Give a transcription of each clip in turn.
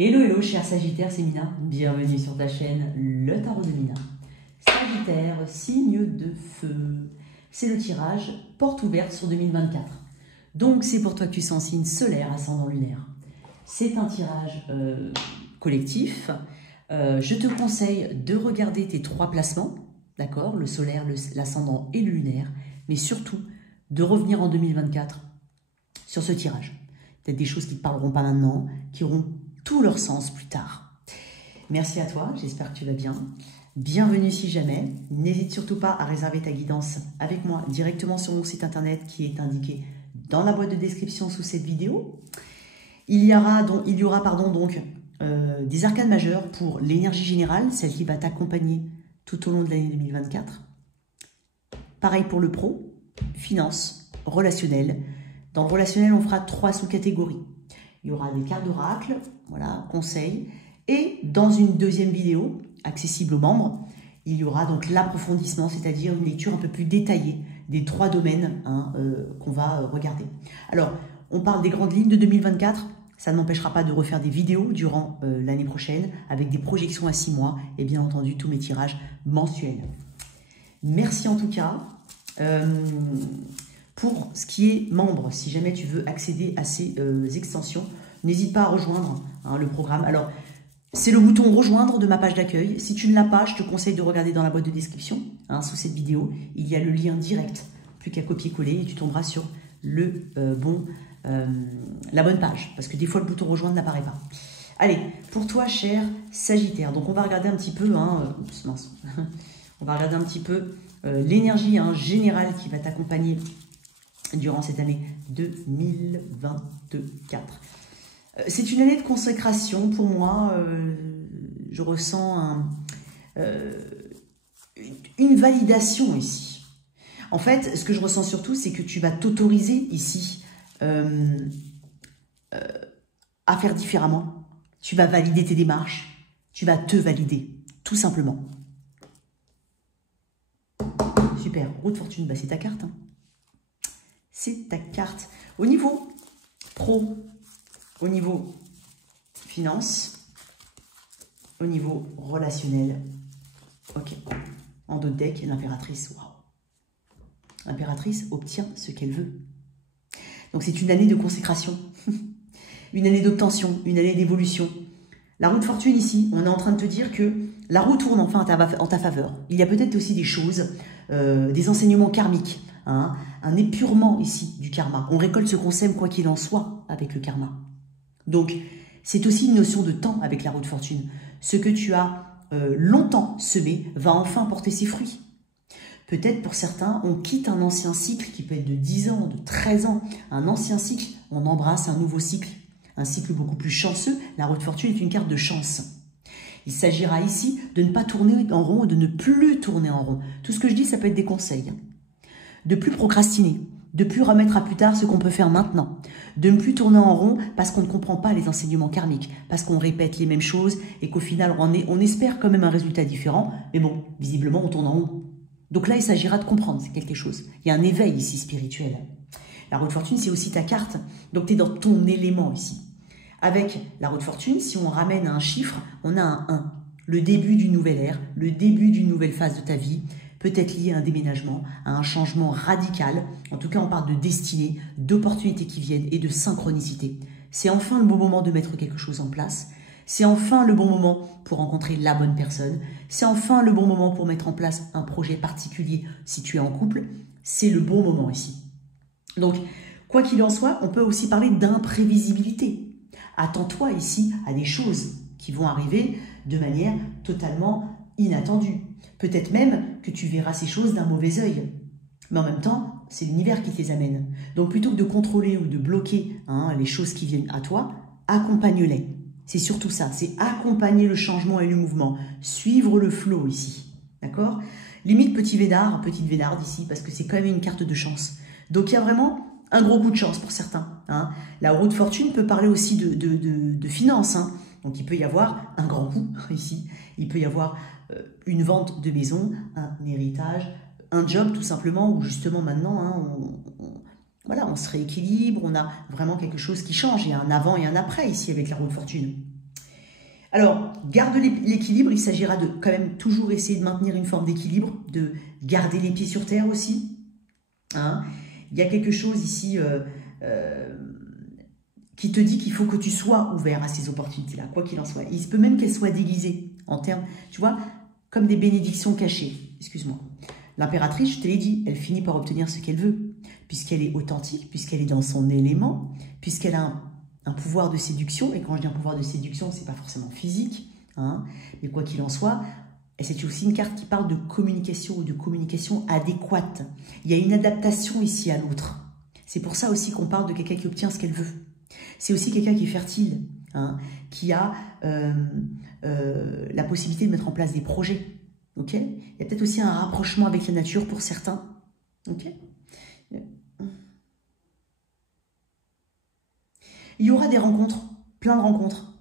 Hello, hello, cher Sagittaire, c'est Mina. Bienvenue sur ta chaîne, le tarot de Mina. Sagittaire, signe de feu. C'est le tirage porte ouverte sur 2024. Donc, c'est pour toi que tu sens signe solaire, ascendant lunaire. C'est un tirage collectif. Je te conseille de regarder tes 3 placements, d'accord, le solaire, l'ascendant et le lunaire, mais surtout de revenir en 2024 sur ce tirage. Peut-être des choses qui ne te parleront pas maintenant, qui auront tout leur sens plus tard. Merci à toi, j'espère que tu vas bien. Bienvenue si jamais. N'hésite surtout pas à réserver ta guidance avec moi directement sur mon site internet qui est indiqué dans la boîte de description sous cette vidéo. Il y aura des arcanes majeures pour l'énergie générale, celle qui va t'accompagner tout au long de l'année 2024. Pareil pour le pro, finance, relationnel. Dans le relationnel, on fera 3 sous-catégories. Il y aura des cartes d'oracle, voilà, conseils. Et dans une deuxième vidéo, accessible aux membres, il y aura donc l'approfondissement, c'est-à-dire une lecture un peu plus détaillée des 3 domaines qu'on va regarder. Alors, on parle des grandes lignes de 2024. Ça ne m'empêchera pas de refaire des vidéos durant l'année prochaine avec des projections à 6 mois et bien entendu tous mes tirages mensuels. Merci en tout cas. Pour ce qui est membre, si jamais tu veux accéder à ces extensions, n'hésite pas à rejoindre le programme. Alors, c'est le bouton rejoindre de ma page d'accueil. Si tu ne l'as pas, je te conseille de regarder dans la boîte de description, sous cette vidéo. Il y a le lien direct, plus qu'à copier-coller et tu tomberas sur la bonne page. Parce que des fois, le bouton rejoindre n'apparaît pas. Allez, pour toi, cher Sagittaire, donc on va regarder un petit peu, on va regarder un petit peu l'énergie générale qui va t'accompagner durant cette année 2024. C'est une année de consécration pour moi. Je ressens une validation ici. En fait, ce que je ressens surtout, c'est que tu vas t'autoriser ici à faire différemment. Tu vas valider tes démarches. Tu vas te valider, tout simplement. Super. Roue de fortune, bah, c'est ta carte. C'est ta carte. Au niveau pro, au niveau finance, au niveau relationnel. Ok. En dos de deck, l'impératrice. Waouh. L'impératrice obtient ce qu'elle veut. Donc c'est une année de consécration. Une année d'obtention, une année d'évolution. La roue de fortune ici, on est en train de te dire que la roue tourne enfin en ta faveur. Il y a peut-être aussi des choses, des enseignements karmiques, un épurement ici du karma. On récolte ce qu'on sème quoi qu'il en soit avec le karma. Donc, c'est aussi une notion de temps avec la roue de fortune. Ce que tu as longtemps semé va enfin porter ses fruits. Peut-être pour certains, on quitte un ancien cycle qui peut être de 10 ans, de 13 ans. Un ancien cycle, on embrasse un nouveau cycle. Un cycle beaucoup plus chanceux. La roue de fortune est une carte de chance. Il s'agira ici de ne pas tourner en rond, de ne plus tourner en rond. Tout ce que je dis, ça peut être des conseils. De plus procrastiner, de plus remettre à plus tard ce qu'on peut faire maintenant. De ne plus tourner en rond parce qu'on ne comprend pas les enseignements karmiques, parce qu'on répète les mêmes choses et qu'au final, on espère quand même un résultat différent. Mais bon, visiblement, on tourne en rond. Donc là, il s'agira de comprendre quelque chose. Il y a un éveil ici spirituel. La roue de fortune, c'est aussi ta carte. Donc, tu es dans ton élément ici. Avec la roue de fortune, si on ramène à un chiffre, on a un 1. Le début d'une nouvelle ère, le début d'une nouvelle phase de ta vie, peut-être lié à un déménagement, à un changement radical. En tout cas, on parle de destinée, d'opportunités qui viennent et de synchronicité. C'est enfin le bon moment de mettre quelque chose en place. C'est enfin le bon moment pour rencontrer la bonne personne. C'est enfin le bon moment pour mettre en place un projet particulier si tu es en couple. C'est le bon moment ici. Donc, quoi qu'il en soit, on peut aussi parler d'imprévisibilité. Attends-toi ici à des choses qui vont arriver de manière totalement inattendue. Peut-être même que tu verras ces choses d'un mauvais œil. Mais en même temps, c'est l'univers qui te les amène. Donc plutôt que de contrôler ou de bloquer les choses qui viennent à toi, accompagne-les. C'est surtout ça, c'est accompagner le changement et le mouvement. Suivre le flow ici. D'accord? Limite petit vénard, petite vénarde ici, parce que c'est quand même une carte de chance. Donc il y a vraiment un gros coup de chance pour certains. La roue de fortune peut parler aussi de finances. Donc il peut y avoir un grand coup ici. Il peut y avoir une vente de maison, un héritage, un job tout simplement, où justement maintenant on se rééquilibre, on a vraiment quelque chose qui change. Il y a un avant et un après ici avec la roue de fortune. Alors, garde l'équilibre. Il s'agira de quand même toujours essayer de maintenir une forme d'équilibre, de garder les pieds sur terre aussi. Hein. Il y a quelque chose ici qui te dit qu'il faut que tu sois ouvert à ces opportunités-là, quoi qu'il en soit. Il se peut même qu'elles soient déguisées en termes, tu vois, comme des bénédictions cachées. Excuse-moi. L'impératrice, je te l'ai dit, elle finit par obtenir ce qu'elle veut, puisqu'elle est authentique, puisqu'elle est dans son élément, puisqu'elle a un pouvoir de séduction. Et quand je dis un pouvoir de séduction, c'est pas forcément physique, hein, mais quoi qu'il en soit, c'est aussi une carte qui parle de communication ou de communication adéquate. Il y a une adaptation ici à l'autre. C'est pour ça aussi qu'on parle de quelqu'un qui obtient ce qu'elle veut. C'est aussi quelqu'un qui est fertile, hein, qui a la possibilité de mettre en place des projets. Okay, il y a peut-être aussi un rapprochement avec la nature pour certains. Okay. Il y aura des rencontres, plein de rencontres,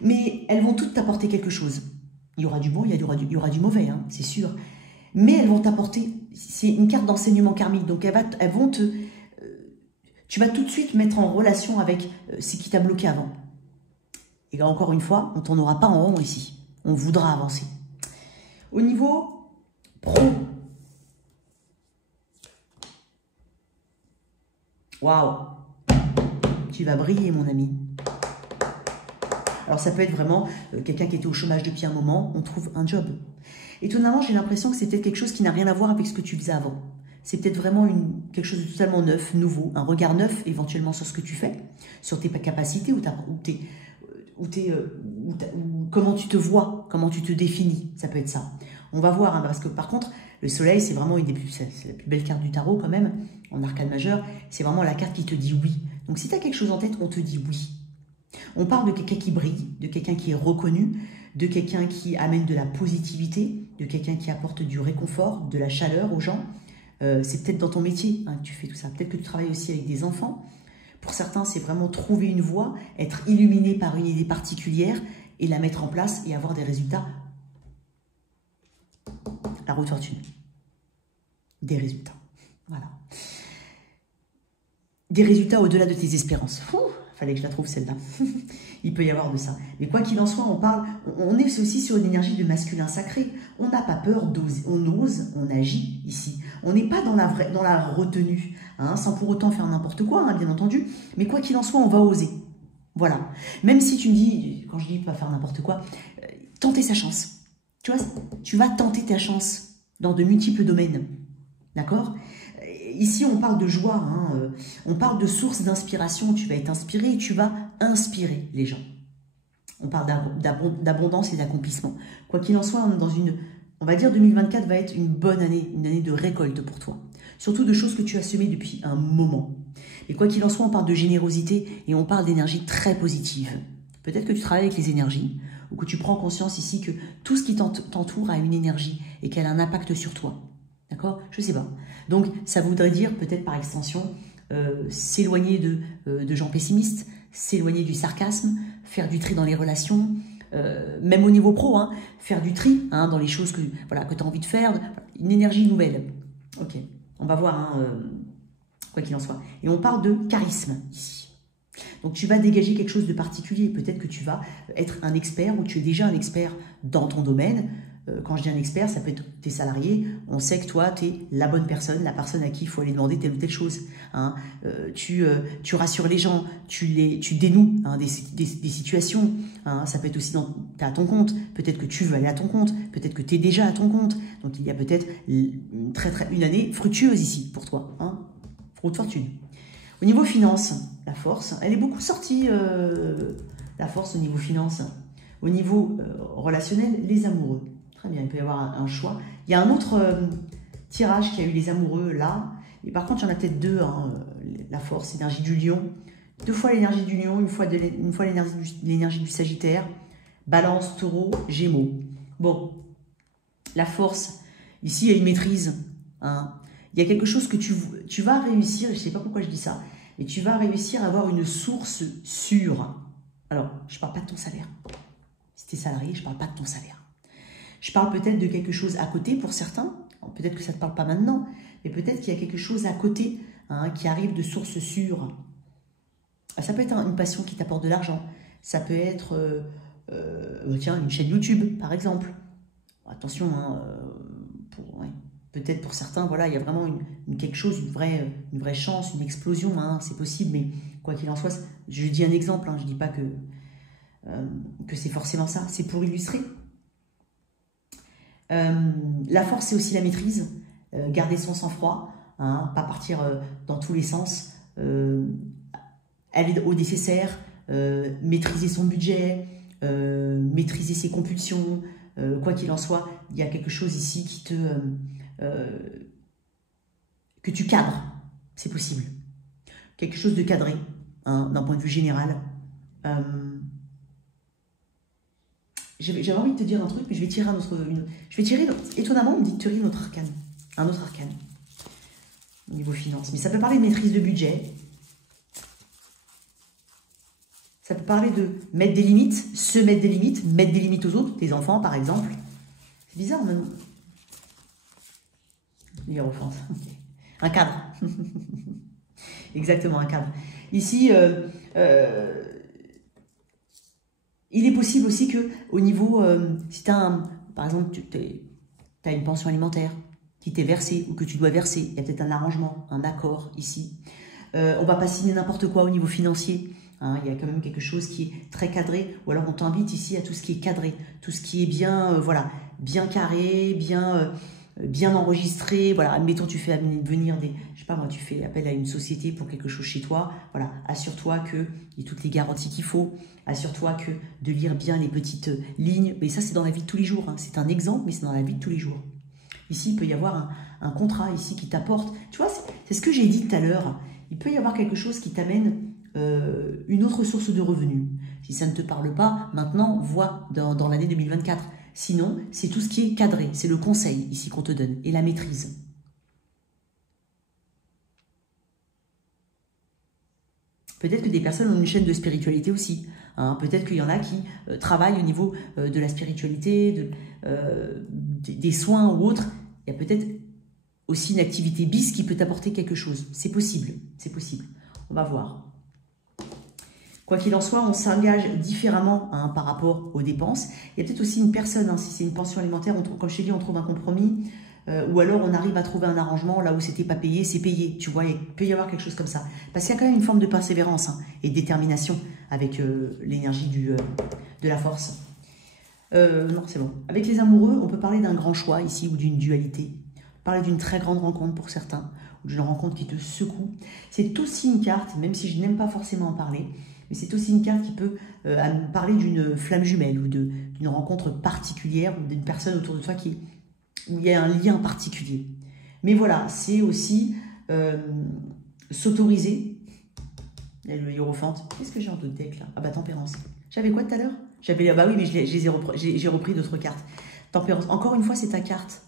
mais elles vont toutes t'apporter quelque chose. Il y aura du bon, il y aura du mauvais, hein, c'est sûr. Mais elles vont t'apporter, c'est une carte d'enseignement karmique, donc elles vont te... tu vas tout de suite mettre en relation avec ce qui t'a bloqué avant. Et là, encore une fois, on ne tournera pas en rond ici. On voudra avancer. Au niveau pro, waouh, tu vas briller, mon ami. Alors, ça peut être vraiment quelqu'un qui était au chômage depuis un moment, on trouve un job. Étonnamment, j'ai l'impression que c'est peut-être quelque chose qui n'a rien à voir avec ce que tu faisais avant. C'est peut-être vraiment quelque chose de totalement neuf, nouveau, un regard neuf éventuellement sur ce que tu fais, sur tes capacités ou comment tu te vois, comment tu te définis, ça peut être ça. On va voir, hein, parce que par contre, le soleil, c'est vraiment c'est la plus belle carte du tarot quand même, en arcane majeur, c'est vraiment la carte qui te dit oui. Donc si tu as quelque chose en tête, on te dit oui. On parle de quelqu'un qui brille, de quelqu'un qui est reconnu, de quelqu'un qui amène de la positivité, de quelqu'un qui apporte du réconfort, de la chaleur aux gens. C'est peut-être dans ton métier, hein, que tu fais tout ça. Peut-être que tu travailles aussi avec des enfants. Pour certains, c'est vraiment trouver une voie, être illuminé par une idée particulière et la mettre en place et avoir des résultats. La roue de fortune. Des résultats. Voilà. Des résultats au-delà de tes espérances. Fallait que je la trouve celle-là. Il peut y avoir de ça. Mais quoi qu'il en soit, on est aussi sur une énergie de masculin sacré. On n'a pas peur d'oser, on ose, on agit ici. On n'est pas dans la retenue, hein, sans pour autant faire n'importe quoi, hein, bien entendu. Mais quoi qu'il en soit, on va oser. Voilà. Même si tu me dis, quand je dis pas faire n'importe quoi, tenter sa chance. Tu vois, tu vas tenter ta chance dans de multiples domaines. D'accord ? Ici, on parle de joie, hein, on parle de source d'inspiration. Tu vas être inspiré et tu vas inspirer les gens. On parle d'abondance et d'accomplissement. Quoi qu'il en soit, on va dire 2024 va être une bonne année, une année de récolte pour toi. Surtout de choses que tu as semées depuis un moment. Et quoi qu'il en soit, on parle de générosité et on parle d'énergie très positive. Peut-être que tu travailles avec les énergies ou que tu prends conscience ici que tout ce qui t'entoure a une énergie et qu'elle a un impact sur toi. D'accord? Je ne sais pas. Donc, ça voudrait dire, peut-être par extension, s'éloigner de gens pessimistes, s'éloigner du sarcasme, faire du tri dans les relations, même au niveau pro, hein, faire du tri hein, dans les choses que tu as envie de faire, une énergie nouvelle. Ok, on va voir, hein, quoi qu'il en soit. Et on parle de charisme ici. Donc, tu vas dégager quelque chose de particulier. Peut-être que tu vas être un expert ou tu es déjà un expert dans ton domaine. Quand je dis un expert, ça peut être tes salariés. On sait que toi, tu es la bonne personne, la personne à qui il faut aller demander telle ou telle chose. Hein. Tu rassures les gens, tu dénoues hein, des situations. Hein. Ça peut être aussi t'es à ton compte. Peut-être que tu veux aller à ton compte. Peut-être que tu es déjà à ton compte. Donc, il y a peut-être une année fructueuse ici pour toi. Hein. Roue de fortune. Au niveau finance, la force, elle est beaucoup sortie, la force au niveau finance. Au niveau relationnel, les amoureux. Très bien, il peut y avoir un choix. Il y a un autre tirage qui a eu les amoureux là. Et par contre, il y en a peut-être deux. Hein, la force, l'énergie du lion. 2 fois l'énergie du lion, une fois l'énergie du sagittaire. Balance, taureau, gémeaux. Bon, la force. Ici, il y a une maîtrise. Hein. Il y a quelque chose que tu vas réussir, je ne sais pas pourquoi je dis ça, et tu vas réussir à avoir une source sûre. Alors, je ne parle pas de ton salaire. Si tu es salarié, je ne parle pas de ton salaire. Je parle peut-être de quelque chose à côté pour certains. Peut-être que ça ne te parle pas maintenant, mais peut-être qu'il y a quelque chose à côté hein, qui arrive de source sûre. Ça peut être une passion qui t'apporte de l'argent. Ça peut être tiens, une chaîne YouTube, par exemple. Attention, hein, ouais, peut-être pour certains, voilà, il y a vraiment quelque chose, une vraie chance, une explosion, hein, c'est possible, mais quoi qu'il en soit, je dis un exemple, hein, je ne dis pas que c'est forcément ça, c'est pour illustrer. La force, c'est aussi la maîtrise, garder son sang-froid, hein, pas partir dans tous les sens, aller au nécessaire, maîtriser son budget, maîtriser ses compulsions, quoi qu'il en soit, il y a quelque chose ici qui que tu cadres, c'est possible. Quelque chose de cadré, hein, d'un point de vue général. J'avais envie de te dire un truc, mais je vais tirer étonnamment, on me dit de tirer un autre arcane, au niveau finance. Mais ça peut parler de maîtrise de budget. Ça peut parler de mettre des limites, mettre des limites aux autres, tes enfants par exemple. C'est bizarre, non? Hiérophante. Un cadre. Exactement, un cadre. Ici, il est possible aussi que au niveau, si tu as par exemple, tu as une pension alimentaire qui t'est versée ou que tu dois verser, il y a peut-être un arrangement, un accord ici. On ne va pas signer n'importe quoi au niveau financier. Hein, il y a quand même quelque chose qui est très cadré, ou alors on t'invite ici à tout ce qui est cadré, tout ce qui est bien, voilà, bien carré, bien enregistré. Voilà, admettons, tu fais venir je sais pas moi, tu fais appel à une société pour quelque chose chez toi. Voilà, assure-toi qu'il y ait toutes les garanties qu'il faut. Assure-toi de lire bien les petites lignes. Mais ça, c'est dans la vie de tous les jours. Hein. C'est un exemple, mais c'est dans la vie de tous les jours. Ici, il peut y avoir un contrat ici qui t'apporte. Tu vois, c'est ce que j'ai dit tout à l'heure. Il peut y avoir quelque chose qui t'amène une autre source de revenus. Si ça ne te parle pas, maintenant, vois dans l'année 2024. Sinon, c'est tout ce qui est cadré. C'est le conseil ici qu'on te donne et la maîtrise. Peut-être que des personnes ont une chaîne de spiritualité aussi. Hein. Peut-être qu'il y en a qui travaillent au niveau de la spiritualité, des soins ou autres. Il y a peut-être aussi une activité bis qui peut t'apporter quelque chose. C'est possible, c'est possible. On va voir. Quoi qu'il en soit, on s'engage différemment, hein, par rapport aux dépenses. Il y a peut-être aussi une personne, hein, si c'est une pension alimentaire, comme je t'ai dit, on trouve un compromis, ou alors on arrive à trouver un arrangement, là où c'était pas payé, c'est payé. Tu vois, il peut y avoir quelque chose comme ça. Parce qu'il y a quand même une forme de persévérance, hein, et de détermination avec l'énergie de la force. Non, c'est bon. Avec les amoureux, on peut parler d'un grand choix ici, ou d'une dualité. Parler d'une très grande rencontre pour certains, ou d'une rencontre qui te secoue. C'est aussi une carte, même si je n'aime pas forcément en parler, mais c'est aussi une carte qui peut parler d'une flamme jumelle ou d'une rencontre particulière ou d'une personne autour de toi où il y a un lien particulier. Mais voilà, c'est aussi s'autoriser. Il y a le hiérophante. Qu'est-ce que j'ai en d'autres decks là? Ah bah tempérance. J'avais quoi tout à l'heure? Ah bah oui, mais j'ai repris d'autres cartes. Tempérance. Encore une fois, c'est ta carte.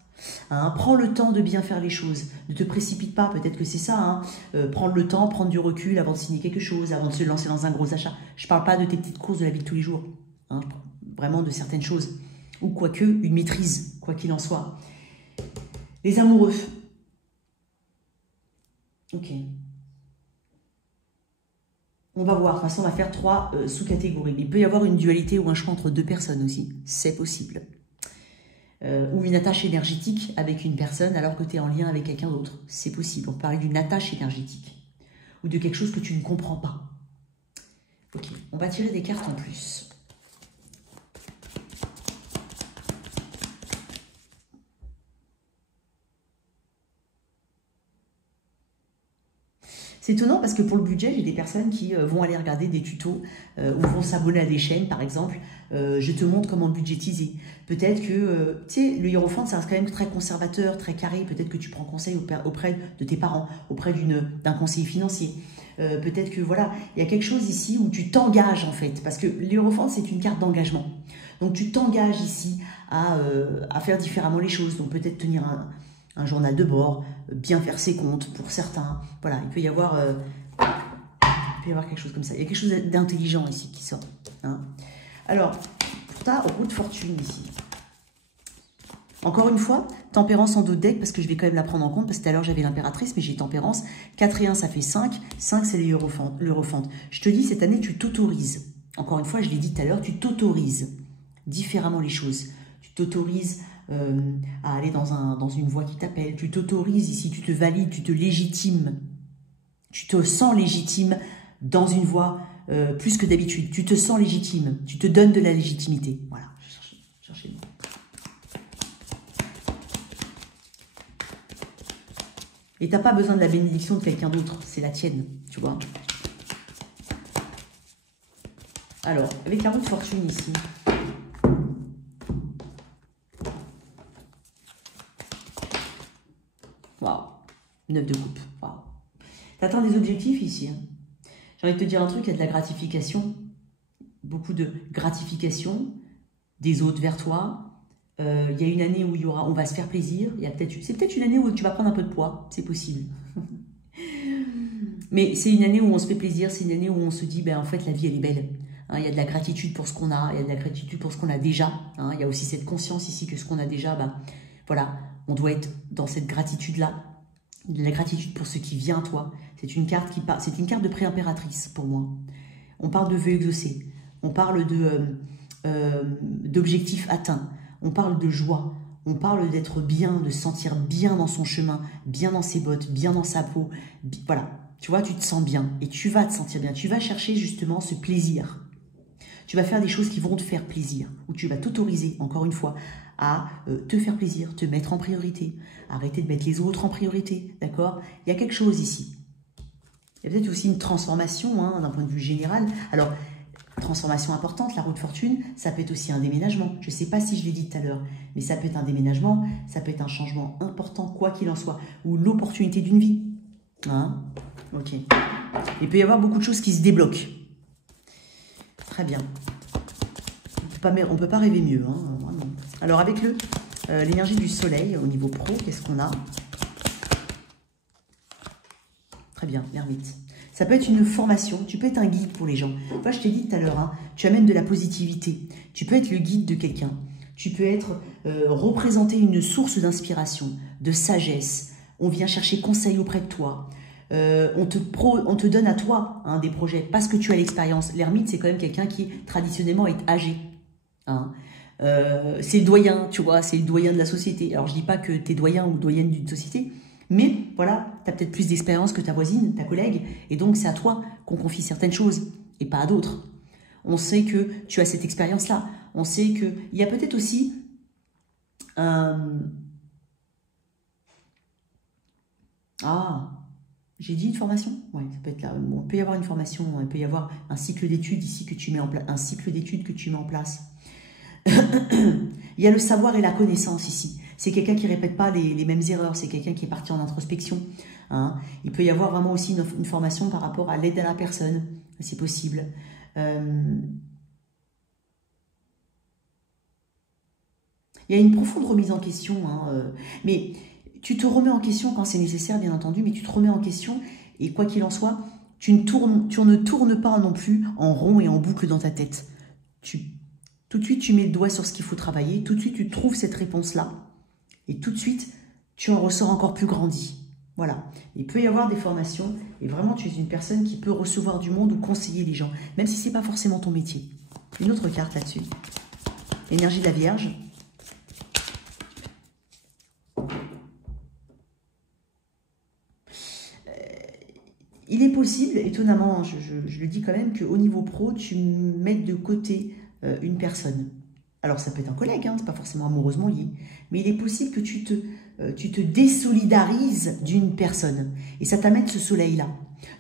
Hein, prends le temps de bien faire les choses. Ne te précipite pas, peut-être que c'est ça. Hein. Prendre le temps, prendre du recul avant de signer quelque chose, avant de se lancer dans un gros achat. Je ne parle pas de tes petites courses de la vie de tous les jours. Hein, je parle vraiment de certaines choses. Ou quoique, une maîtrise, quoi qu'il en soit. Les amoureux. Ok. On va voir. De toute façon, on va faire 3 sous-catégories. Il peut y avoir une dualité ou un choix entre 2 personnes aussi. C'est possible. Ou une attache énergétique avec une personne alors que tu es en lien avec quelqu'un d'autre. C'est possible. On peut parler d'une attache énergétique. Ou de quelque chose que tu ne comprends pas. Ok, on va tirer des cartes en plus. C'est étonnant parce que pour le budget, j'ai des personnes qui vont aller regarder des tutos ou vont s'abonner à des chaînes, par exemple. Je te montre comment budgétiser. Peut-être que, tu sais, le hiérophante, ça reste quand même très conservateur, très carré. Peut-être que tu prends conseil auprès de tes parents, auprès d'un conseiller financier. Peut-être que, voilà, il y a quelque chose ici où tu t'engages, en fait. Parce que l'hiérophante, c'est une carte d'engagement. Donc, tu t'engages ici à faire différemment les choses. Donc, peut-être tenir un journal de bord, bien faire ses comptes pour certains. Voilà, il peut y avoir quelque chose comme ça. Il y a quelque chose d'intelligent ici qui sort. Hein. Alors, pour ta roue de fortune ici. Encore une fois, tempérance en dos de deck, parce que je vais quand même la prendre en compte, parce que tout à l'heure j'avais l'impératrice, mais j'ai tempérance. 4 et 1, ça fait 5. 5, c'est l'hiérophante. Je te dis, cette année, tu t'autorises. Encore une fois, je l'ai dit tout à l'heure, tu t'autorises différemment les choses. Tu t'autorises à aller dans une voie qui t'appelle. Tu t'autorises ici, tu te valides, tu te légitimes. Tu te sens légitime dans une voie plus que d'habitude. Tu te sens légitime. Tu te donnes de la légitimité. Voilà, cherchez le mot. Et tu n'as pas besoin de la bénédiction de quelqu'un d'autre. C'est la tienne, tu vois. Alors, avec la roue de fortune ici. Waouh. 9 de coupe. Waouh. Tu atteins des objectifs ici. Hein. J'ai envie de te dire un truc, il y a de la gratification. Beaucoup de gratification des autres vers toi. Il y a une année où on va se faire plaisir. C'est peut-être une année où tu vas prendre un peu de poids. C'est possible. Mais c'est une année où on se fait plaisir. C'est une année où on se dit, ben, en fait, la vie, elle est belle. Hein, il y a de la gratitude pour ce qu'on a, il y a de la gratitude pour ce qu'on a déjà. Hein, il y a aussi cette conscience ici que ce qu'on a déjà, ben, voilà, on doit être dans cette gratitude-là. De la gratitude pour ce qui vient à toi. C'est une carte c'est une carte de pré-impératrice pour moi. On parle de vœux exaucés. On parle d'objectifs atteints. On parle de joie. On parle d'être bien, de se sentir bien dans son chemin, bien dans ses bottes, bien dans sa peau. Voilà, tu vois, tu te sens bien et tu vas te sentir bien. Tu vas chercher justement ce plaisir. Tu vas faire des choses qui vont te faire plaisir, ou tu vas t'autoriser, encore une fois, à te faire plaisir, te mettre en priorité, arrêter de mettre les autres en priorité, d'accord? Il y a quelque chose ici. Il y a peut-être aussi une transformation, hein, d'un point de vue général. Alors, transformation importante, la roue de fortune, ça peut être aussi un déménagement. Je ne sais pas si je l'ai dit tout à l'heure, mais ça peut être un déménagement, ça peut être un changement important, quoi qu'il en soit, ou l'opportunité d'une vie. Hein? Ok. Il peut y avoir beaucoup de choses qui se débloquent. Très bien. On ne peut pas rêver mieux. Hein, vraiment. Alors, avec l'énergie du soleil, au niveau pro, qu'est-ce qu'on a? Très bien, l'ermite. Ça peut être une formation, tu peux être un guide pour les gens. Moi, je t'ai dit tout à l'heure, hein, tu amènes de la positivité. Tu peux être le guide de quelqu'un. Tu peux être représenter une source d'inspiration, de sagesse. On vient chercher conseil auprès de toi. On te donne à toi, hein, des projets parce que tu as l'expérience. L'ermite, c'est quand même quelqu'un qui traditionnellement est âgé. Hein. C'est le doyen, tu vois, c'est le doyen de la société. Alors, je ne dis pas que tu es doyen ou doyenne d'une société, mais voilà, tu as peut-être plus d'expérience que ta voisine, ta collègue, et donc c'est à toi qu'on confie certaines choses et pas à d'autres. On sait que tu as cette expérience-là. On sait qu'il y a peut-être aussi j'ai dit une formation? Oui, ça peut être là. Bon, il peut y avoir une formation, il peut y avoir un cycle d'études ici que tu mets en place, un cycle d'études que tu mets en place. Il y a le savoir et la connaissance ici. C'est quelqu'un qui ne répète pas les mêmes erreurs, c'est quelqu'un qui est parti en introspection. Hein. Il peut y avoir vraiment aussi une formation par rapport à l'aide à la personne, c'est possible. Il y a une profonde remise en question, hein, mais tu te remets en question quand c'est nécessaire, bien entendu, mais tu te remets en question et quoi qu'il en soit, tu ne tournes pas non plus en rond et en boucle dans ta tête. Tout de suite, tu mets le doigt sur ce qu'il faut travailler, tout de suite, tu trouves cette réponse-là et tout de suite, tu en ressors encore plus grandi. Voilà. Il peut y avoir des formations et vraiment, tu es une personne qui peut recevoir du monde ou conseiller les gens, même si ce n'est pas forcément ton métier. Une autre carte là-dessus. Énergie de la Vierge. Il est possible, étonnamment, je le dis quand même, qu'au niveau pro, tu mettes de côté une personne. Alors, ça peut être un collègue, hein, c'est pas forcément amoureusement lié. Mais il est possible que tu te désolidarises d'une personne. Et ça t'amène ce soleil-là.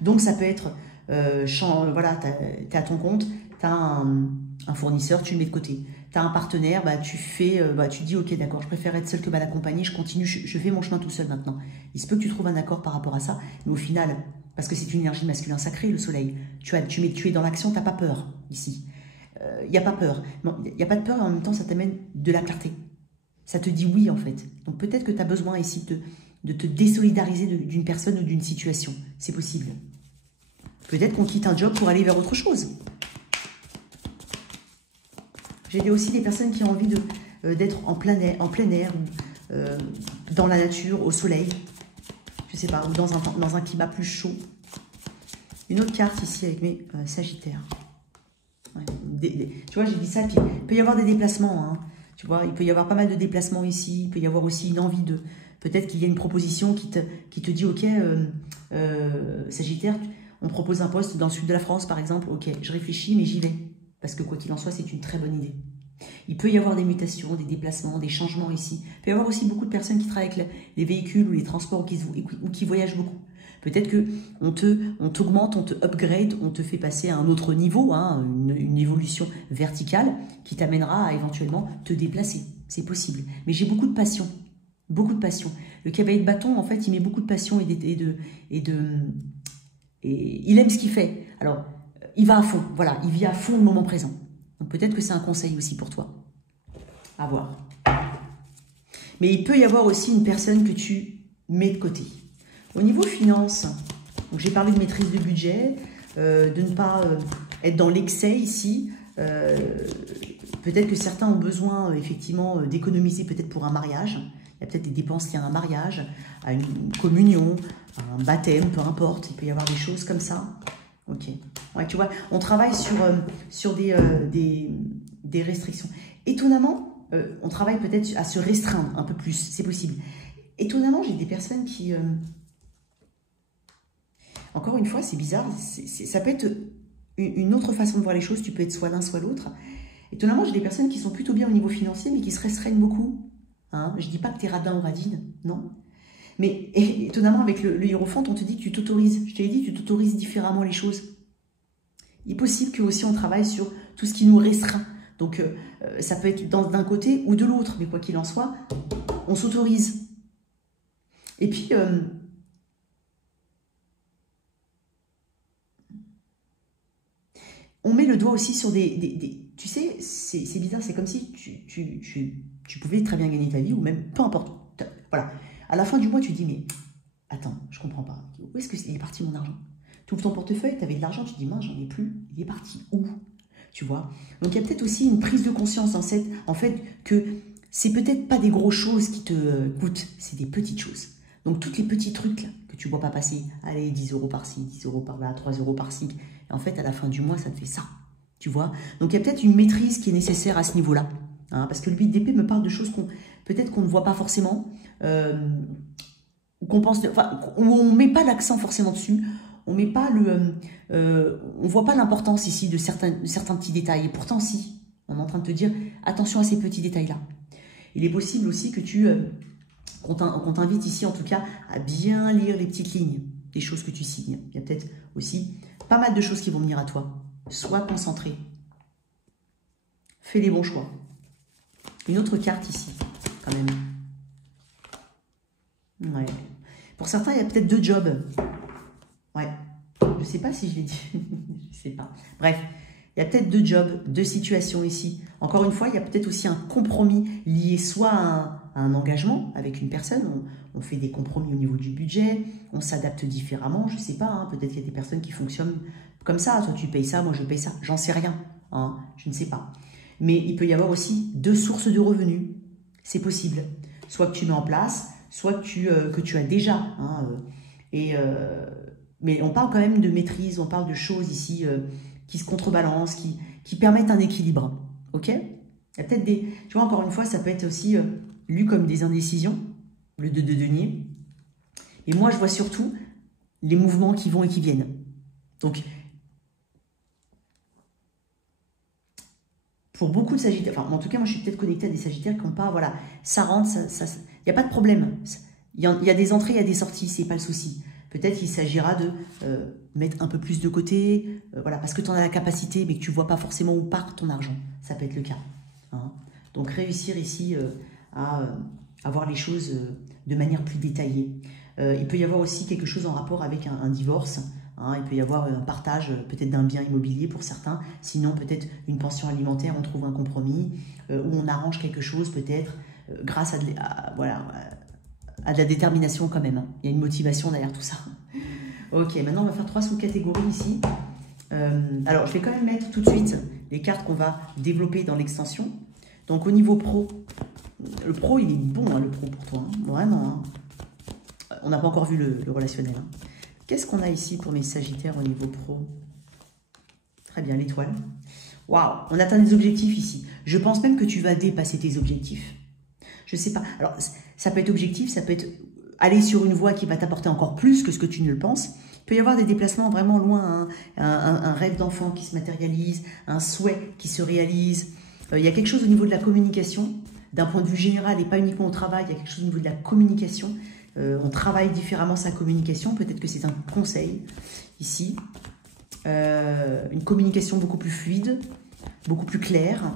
Donc, ça peut être, voilà, tu es à ton compte, tu as un fournisseur, tu le mets de côté. Tu as un partenaire, bah, tu dis, ok, d'accord, je préfère être seul que mal accompagné, je continue, je fais mon chemin tout seul maintenant. Il se peut que tu trouves un accord par rapport à ça, mais au final, parce que c'est une énergie masculin sacrée, le soleil, tu es dans l'action, tu n'as pas peur ici. Il n'y a pas peur. Il n'y a pas de peur et en même temps, ça t'amène de la clarté. Ça te dit oui, en fait. Donc peut-être que tu as besoin ici de te désolidariser d'une personne ou d'une situation. C'est possible. Peut-être qu'on quitte un job pour aller vers autre chose. J'ai aussi des personnes qui ont envie d'être en plein air dans la nature, au soleil. Je ne sais pas, ou dans un climat plus chaud. Une autre carte ici avec mes Sagittaires. Ouais. tu vois, j'ai dit ça, puis il peut y avoir des déplacements, hein, tu vois, il peut y avoir pas mal de déplacements ici, il peut y avoir aussi une envie de... Peut-être qu'il y a une proposition qui te dit, ok, Sagittaire, on te propose un poste dans le sud de la France, par exemple, ok, je réfléchis, mais j'y vais. Parce que quoi qu'il en soit, c'est une très bonne idée. Il peut y avoir des mutations, des déplacements, des changements ici. Il peut y avoir aussi beaucoup de personnes qui travaillent avec les véhicules ou les transports ou qui voyagent beaucoup. Peut-être qu'on t'augmente, on te upgrade, on te fait passer à un autre niveau, hein, une évolution verticale qui t'amènera à éventuellement te déplacer. C'est possible. Mais j'ai beaucoup de passion. Beaucoup de passion. Le cavalier de bâton, en fait, il met beaucoup de passion et il aime ce qu'il fait. Alors, il va à fond. Voilà, il vit à fond le moment présent. Donc peut-être que c'est un conseil aussi pour toi. À voir. Mais il peut y avoir aussi une personne que tu mets de côté. Au niveau finance, j'ai parlé de maîtrise de budget, de ne pas être dans l'excès ici. Peut-être que certains ont besoin effectivement d'économiser peut-être pour un mariage. Il y a peut-être des dépenses liées à un mariage, à une communion, à un baptême, peu importe. Il peut y avoir des choses comme ça. Ok. Ouais, tu vois, on travaille sur des restrictions. Étonnamment, on travaille peut-être à se restreindre un peu plus. C'est possible. Étonnamment, j'ai des personnes qui... Encore une fois, c'est bizarre. Ça peut être une autre façon de voir les choses. Tu peux être soit l'un, soit l'autre. Étonnamment, j'ai des personnes qui sont plutôt bien au niveau financier, mais qui se restreignent beaucoup. Hein, je ne dis pas que tu es radin ou radine, non. Mais étonnamment, avec le hiérophant, on te dit que tu t'autorises. Je t'ai dit, tu t'autorises différemment les choses. Il est possible que aussi on travaille sur tout ce qui nous restreint. Donc, ça peut être d'un côté ou de l'autre. Mais quoi qu'il en soit, on s'autorise. Et puis... on met le doigt aussi sur tu sais, c'est bizarre, c'est comme si tu pouvais très bien gagner ta vie, ou même, peu importe. Voilà. À la fin du mois, tu te dis, mais attends, je comprends pas. Où est-ce qu'il est parti mon argent? Tu ouvres ton portefeuille, tu avais de l'argent, tu te dis, mince, j'en ai plus. Il est parti où? Tu vois? Donc, il y a peut-être aussi une prise de conscience, en fait, que c'est peut-être pas des grosses choses qui te coûtent, c'est des petites choses. Donc, tous les petits trucs là, que tu ne vois pas passer, allez, 10 € par-ci, 10 € par-là, 3 € par-ci. Et en fait, à la fin du mois, ça te fait ça. Tu vois? Donc, il y a peut-être une maîtrise qui est nécessaire à ce niveau-là. Hein, parce que le 8 d'épée me parle de choses peut-être qu'on ne voit pas forcément, qu'on pense, enfin, on ne met pas l'accent forcément dessus. On met pas on voit pas l'importance ici de certains petits détails. Et pourtant, si, on est en train de te dire, attention à ces petits détails-là. Il est possible aussi que qu'on t'invite ici, en tout cas, à bien lire les petites lignes, des choses que tu signes. Il y a peut-être aussi pas mal de choses qui vont venir à toi. Sois concentré. Fais les bons choix. Une autre carte ici, quand même. Ouais. Pour certains, il y a peut-être 2 jobs. Ouais. Je ne sais pas si je l'ai dit. Je ne sais pas. Bref. Il y a peut-être 2 jobs, 2 situations ici. Encore une fois, il y a peut-être aussi un compromis lié soit à un engagement avec une personne. On fait des compromis au niveau du budget. On s'adapte différemment. Je ne sais pas. Hein, peut-être qu'il y a des personnes qui fonctionnent comme ça. Toi, tu payes ça, moi, je paye ça. J'en sais rien. Hein, je ne sais pas. Mais il peut y avoir aussi 2 sources de revenus. C'est possible. Soit que tu mets en place, soit que tu as déjà. Hein, mais on parle quand même de maîtrise. On parle de choses ici... qui se contrebalancent, qui permettent un équilibre. Ok? Il y a peut-être des... Tu vois, encore une fois, ça peut être aussi lu comme des indécisions, le 2 de denier. Et moi, je vois surtout les mouvements qui vont et qui viennent. Donc, pour beaucoup de Sagittaires, enfin, en tout cas, moi, je suis peut-être connectée à des Sagittaires qui n'ont pas, voilà, ça rentre, il n'y a pas de problème. Il y a des entrées, il y a des sorties, c'est pas le souci. Peut-être qu'il s'agira de mettre un peu plus de côté, voilà, parce que tu en as la capacité, mais que tu ne vois pas forcément où part ton argent. Ça peut être le cas. Hein. Donc, réussir ici à voir les choses de manière plus détaillée. Il peut y avoir aussi quelque chose en rapport avec un divorce. Hein. Il peut y avoir un partage peut-être d'un bien immobilier pour certains. Sinon, peut-être une pension alimentaire, on trouve un compromis, où on arrange quelque chose peut-être grâce à de la détermination quand même. Hein. Il y a une motivation derrière tout ça. Ok, maintenant on va faire 3 sous-catégories ici. Alors, je vais quand même mettre tout de suite les cartes qu'on va développer dans l'extension. Donc, au niveau pro, le pro, il est bon, hein, le pro pour toi. Hein, vraiment. Hein. On n'a pas encore vu le relationnel. Hein. Qu'est-ce qu'on a ici pour mes Sagittaires au niveau pro? Très bien, l'étoile. Waouh, on atteint des objectifs ici. Je pense même que tu vas dépasser tes objectifs. Je sais pas. Alors, ça peut être objectif, ça peut être aller sur une voie qui va t'apporter encore plus que ce que tu ne le penses. Il peut y avoir des déplacements vraiment loin, hein. Un rêve d'enfant qui se matérialise, un souhait qui se réalise. Il y a quelque chose au niveau de la communication, d'un point de vue général et pas uniquement au travail, il y a quelque chose au niveau de la communication. On travaille différemment sa communication, peut-être que c'est un conseil ici. Une communication beaucoup plus fluide, beaucoup plus claire,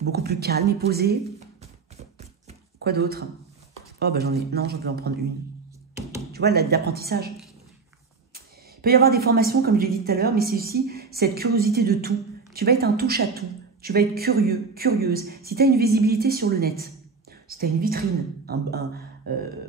beaucoup plus calme et posée. Quoi d'autre? Oh, ben j'en ai... Non, je peux en prendre une. Tu vois, l'apprentissage. Il peut y avoir des formations, comme je l'ai dit tout à l'heure, mais c'est aussi cette curiosité de tout. Tu vas être un touche-à-tout. Tu vas être curieux, curieuse. Si tu as une visibilité sur le net, si tu as une vitrine,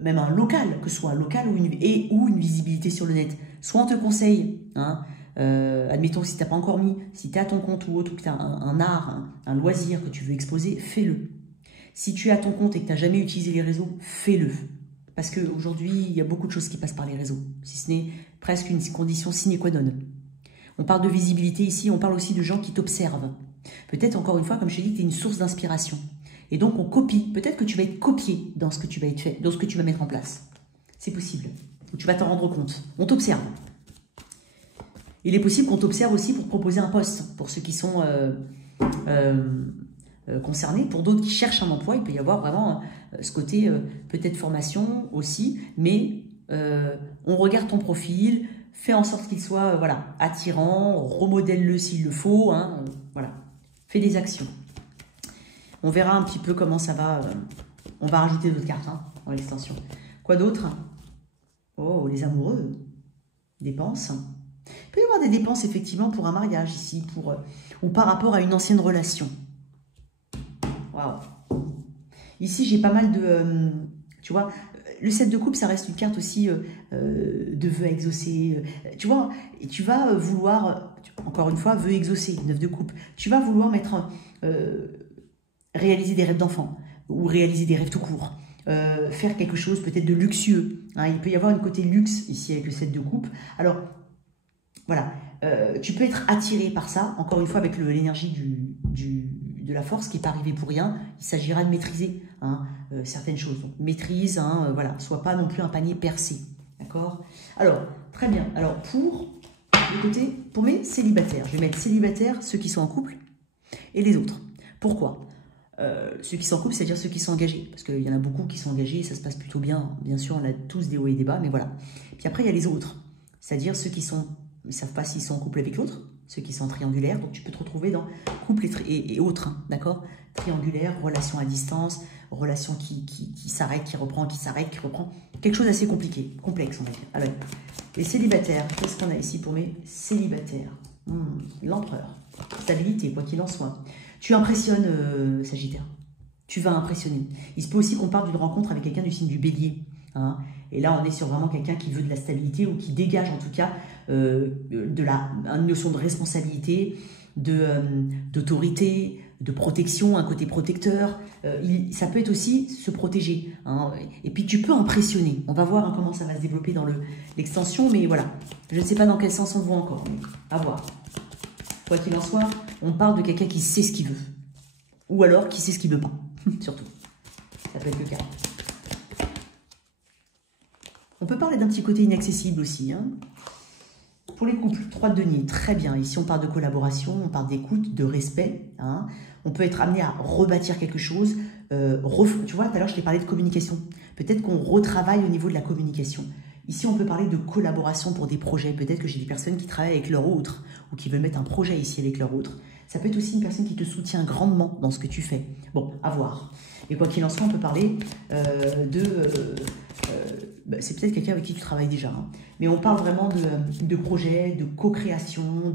même un local, que ce soit un local ou une visibilité sur le net, soit on te conseille, hein, admettons si tu n'as pas encore mis, si tu es à ton compte ou autre, ou que tu as un art, un loisir que tu veux exposer, fais-le. Si tu es à ton compte et que tu n'as jamais utilisé les réseaux, fais-le. Parce qu'aujourd'hui, il y a beaucoup de choses qui passent par les réseaux, si ce n'est presque une condition sine qua non. On parle de visibilité ici, on parle aussi de gens qui t'observent. Peut-être, encore une fois, comme je t'ai dit, tu es une source d'inspiration. Et donc, on copie. Peut-être que tu vas être copié dans ce que tu vas être fait, dans ce que tu vas mettre en place. C'est possible. Ou tu vas t'en rendre compte. On t'observe. Il est possible qu'on t'observe aussi pour proposer un poste. Pour ceux qui sont concernés. Pour d'autres qui cherchent un emploi, il peut y avoir vraiment ce côté, peut-être formation aussi. Mais on regarde ton profil, fais en sorte qu'il soit voilà, attirant, remodèle-le s'il le faut. Hein, voilà. Fais des actions. On verra un petit peu comment ça va. On va rajouter d'autres cartes hein, dans l'extension. Quoi d'autre? Oh, les amoureux. Dépenses. Il peut y avoir des dépenses effectivement pour un mariage ici, ou par rapport à une ancienne relation. Waouh. Ici, j'ai pas mal de... tu vois, le 7 de coupe, ça reste une carte aussi de vœux à exaucer. Tu vois, et tu vas vouloir, encore une fois, vœux exaucer, 9 de coupe. Tu vas vouloir mettre... réaliser des rêves d'enfant ou réaliser des rêves tout court, faire quelque chose peut-être de luxueux. Hein. Il peut y avoir une côté luxe ici avec le 7 de coupe. Alors, voilà, tu peux être attiré par ça, encore une fois avec l'énergie de la force qui n'est pas arrivée pour rien. Il s'agira de maîtriser hein, certaines choses. Donc, maîtrise, hein, voilà, sois pas non plus un panier percé. D'accord? Alors, très bien. Alors, pour mes célibataires, je vais mettre célibataires, ceux qui sont en couple, et les autres. Pourquoi? Ceux qui sont en couple, c'est-à-dire ceux qui sont engagés. Parce qu'il y en a beaucoup qui sont engagés et ça se passe plutôt bien. Bien sûr, on a tous des hauts et des bas, mais voilà. Puis après, il y a les autres. C'est-à-dire ceux qui sont, ne savent pas s'ils sont en couple avec l'autre, ceux qui sont triangulaires. Donc, tu peux te retrouver dans couple et autres, hein, d'accord? Triangulaire, relation à distance, relation qui s'arrête, qui reprend, qui s'arrête, qui reprend. Quelque chose d'assez compliqué, complexe, on va dire. Alors, les célibataires, qu'est-ce qu'on a ici pour mes célibataires? L'empereur. Stabilité, quoi qu'il en soit. Tu impressionnes, Sagittaire. Tu vas impressionner. Il se peut aussi qu'on parle d'une rencontre avec quelqu'un du signe du Bélier. Hein. Et là, on est sur vraiment quelqu'un qui veut de la stabilité ou qui dégage en tout cas une notion de responsabilité, d'autorité, de protection, un côté protecteur. Ça peut être aussi se protéger. Hein. Et puis, tu peux impressionner. On va voir hein, comment ça va se développer dans l'extension. Mais voilà, je ne sais pas dans quel sens on voit encore. Mais à voir. Quoi qu'il en soit, on parle de quelqu'un qui sait ce qu'il veut. Ou alors qui sait ce qu'il ne veut pas. Surtout. Ça peut être le cas. On peut parler d'un petit côté inaccessible aussi. Hein. Pour les couples, 3 de denier, très bien. Ici, on parle de collaboration, on parle d'écoute, de respect. Hein. On peut être amené à rebâtir quelque chose. Tu vois, tout à l'heure, je t'ai parlé de communication. Peut-être qu'on retravaille au niveau de la communication. Ici, on peut parler de collaboration pour des projets. Peut-être que j'ai des personnes qui travaillent avec leur autre ou qui veulent mettre un projet ici avec leur autre. Ça peut être aussi une personne qui te soutient grandement dans ce que tu fais. Bon, à voir. Et quoi qu'il en soit, on peut parler c'est peut-être quelqu'un avec qui tu travailles déjà. Hein. Mais on parle vraiment de projet, de co-création,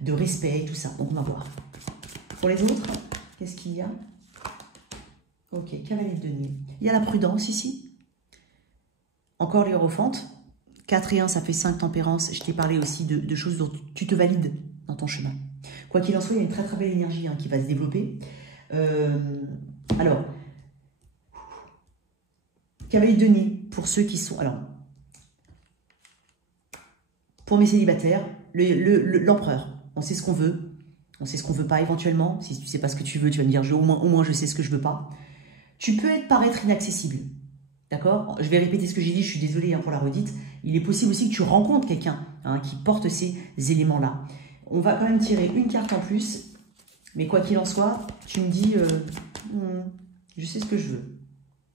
de respect, tout ça. Donc, on va voir. Pour les autres, qu'est-ce qu'il y a? Ok, cavalier de denier. Il y a la prudence ici. Encore l'hiérophante. 4 et 1, ça fait 5 tempérances. Je t'ai parlé aussi de choses dont tu te valides dans ton chemin. Quoi qu'il en soit, il y a une très très belle énergie hein, qui va se développer. Alors, cavalier de denier, pour ceux qui sont... Alors, pour mes célibataires, l'empereur, on sait ce qu'on veut. On sait ce qu'on veut pas éventuellement. Si tu sais pas ce que tu veux, tu vas me dire au moins je sais ce que je veux pas. Tu peux paraître inaccessible. D'accord? Je vais répéter ce que j'ai dit, je suis désolée pour la redite. Il est possible aussi que tu rencontres quelqu'un qui porte ces éléments-là. On va quand même tirer une carte en plus. Mais quoi qu'il en soit, tu me dis, je sais ce que je veux.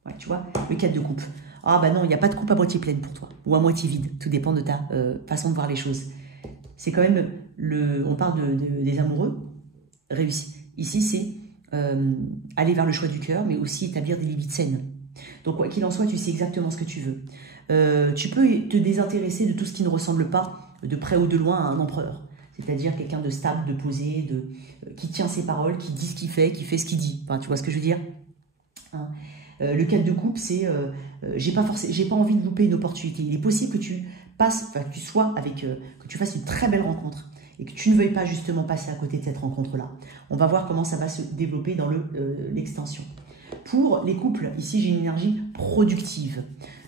Ouais, tu vois, le 4 de coupe. Ah bah non, il n'y a pas de coupe à moitié pleine pour toi. Ou à moitié vide. Tout dépend de ta façon de voir les choses. C'est quand même, on parle des amoureux réussis. Ici, c'est aller vers le choix du cœur, mais aussi établir des limites saines. Donc, quoi qu'il en soit, tu sais exactement ce que tu veux. Tu peux te désintéresser de tout ce qui ne ressemble pas, de près ou de loin, à un empereur. C'est-à-dire quelqu'un de stable, de posé, qui tient ses paroles, qui dit ce qu'il fait, qui fait ce qu'il dit. Enfin, tu vois ce que je veux dire, hein. Le 4 de coupe, c'est j'ai pas envie de louper une opportunité. Il est possible que tu passes, que tu sois que tu fasses une très belle rencontre et que tu ne veuilles pas justement passer à côté de cette rencontre-là. On va voir comment ça va se développer dans l'extension. Pour les couples, ici j'ai une énergie productive.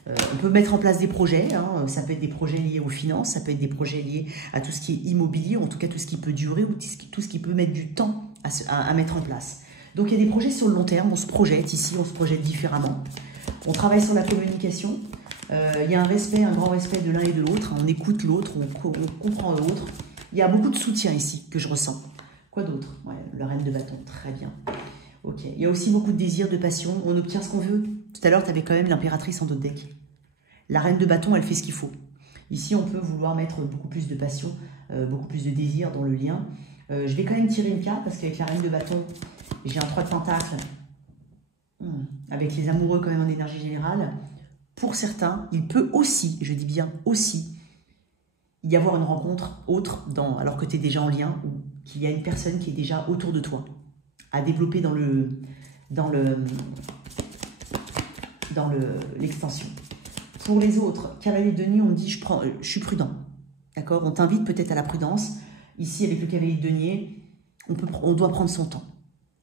On peut mettre en place des projets, ça peut être des projets liés aux finances, ça peut être des projets liés à tout ce qui est immobilier, ou en tout cas tout ce qui peut durer, ou tout ce qui peut mettre du temps à mettre en place. Donc il y a des projets sur le long terme, on se projette ici, on se projette différemment. On travaille sur la communication, il y a un grand respect de l'un et de l'autre, on écoute l'autre, on comprend l'autre. Il y a beaucoup de soutien ici que je ressens. Quoi d'autre? Ouais, la reine de bâton, très bien. Ok, il y a aussi beaucoup de désir, de passion, on obtient ce qu'on veut. Tout à l'heure, tu avais quand même l'impératrice en dos de deck. La reine de bâton, elle fait ce qu'il faut. Ici, on peut vouloir mettre beaucoup plus de passion, beaucoup plus de désir dans le lien. Je vais quand même tirer une carte parce qu'avec la reine de bâton, j'ai un 3 de pentacle. Avec les amoureux quand même en énergie générale. Pour certains, il peut aussi, je dis bien aussi, y avoir une rencontre autre alors que tu es déjà en lien ou qu'il y a une personne qui est déjà autour de toi à développer dans l'extension. Pour les autres, cavalier de denier, on me dit je suis prudent. D'accord? On t'invite peut-être à la prudence. Ici, avec le cavalier de denier, on doit prendre son temps.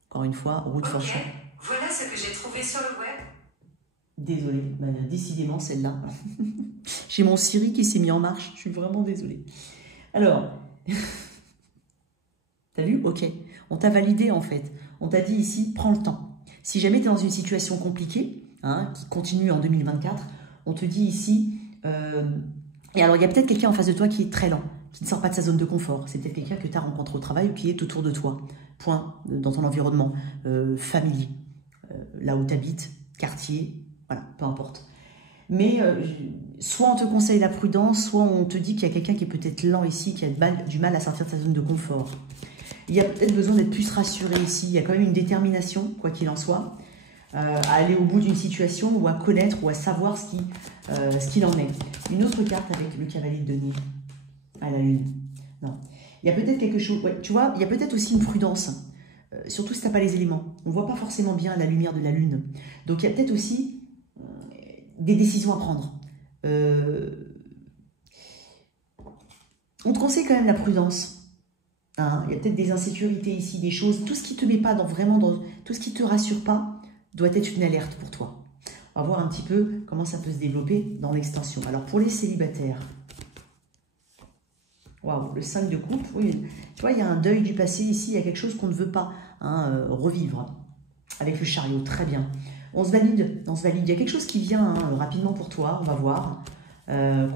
Encore une fois, roue de fortune. Voilà ce que j'ai trouvé sur le web. Désolée, décidément celle-là. J'ai mon Siri qui s'est mis en marche. Je suis vraiment désolée. Alors, t'as vu? Ok. On t'a validé en fait. On t'a dit ici, prends le temps. Si jamais tu es dans une situation compliquée, qui continue en 2024, on te dit ici... et alors, il y a peut-être quelqu'un en face de toi qui est très lent, qui ne sort pas de sa zone de confort. C'est peut-être quelqu'un que tu as rencontré au travail ou qui est autour de toi. Point, dans ton environnement familier. Là où tu habites, quartier, voilà, peu importe. Mais soit on te conseille la prudence, soit on te dit qu'il y a quelqu'un qui est peut-être lent ici, qui a du mal à sortir de sa zone de confort. Il y a peut-être besoin d'être plus rassuré ici. Il y a quand même une détermination, quoi qu'il en soit, à aller au bout d'une situation ou à connaître ou à savoir ce qu'il en est. Une autre carte avec le cavalier de denier à la lune. Non. Il y a peut-être quelque chose, ouais, tu vois, il y a peut-être aussi une prudence, surtout si tu n'as pas les éléments. On ne voit pas forcément bien la lumière de la lune. Donc il y a peut-être aussi des décisions à prendre. On te conseille quand même la prudence. Il y a peut-être des insécurités ici, des choses, tout ce qui ne te met pas tout ce qui ne te rassure pas doit être une alerte pour toi. On va voir un petit peu comment ça peut se développer dans l'extension. Alors pour les célibataires, waouh, le 5 de coupe, oui, tu vois, il y a un deuil du passé ici, il y a quelque chose qu'on ne veut pas revivre. Avec le chariot, très bien. On se valide, il y a quelque chose qui vient rapidement pour toi, on va voir.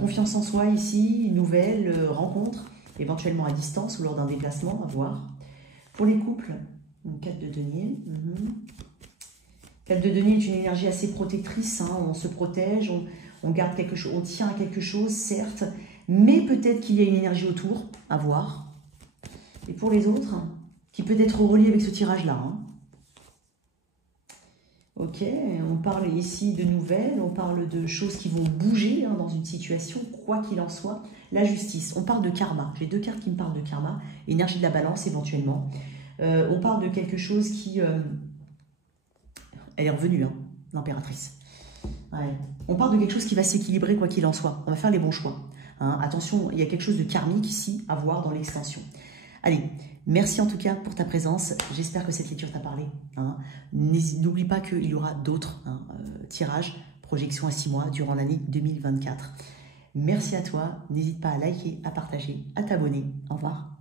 Confiance en soi ici, une nouvelle rencontre, éventuellement à distance ou lors d'un déplacement, à voir. Pour les couples, 4 de denier. 4 de denier est une énergie assez protectrice, on se protège, on garde quelque chose, on tient à quelque chose, certes, mais peut-être qu'il y a une énergie autour, à voir. Et pour les autres, qui peut être relié avec ce tirage-là. Ok, on parle ici de nouvelles, on parle de choses qui vont bouger dans une situation, quoi qu'il en soit. La justice, on parle de karma. J'ai 2 cartes qui me parlent de karma, énergie de la balance éventuellement. On parle de quelque chose qui... elle est revenue, l'impératrice. Ouais. On parle de quelque chose qui va s'équilibrer quoi qu'il en soit. On va faire les bons choix. Attention, il y a quelque chose de karmique ici à voir dans l'extension. Allez, merci en tout cas pour ta présence. J'espère que cette lecture t'a parlé. N'oublie pas qu'il y aura d'autres tirages, projections à 6 mois durant l'année 2024. Merci à toi. N'hésite pas à liker, à partager, à t'abonner. Au revoir.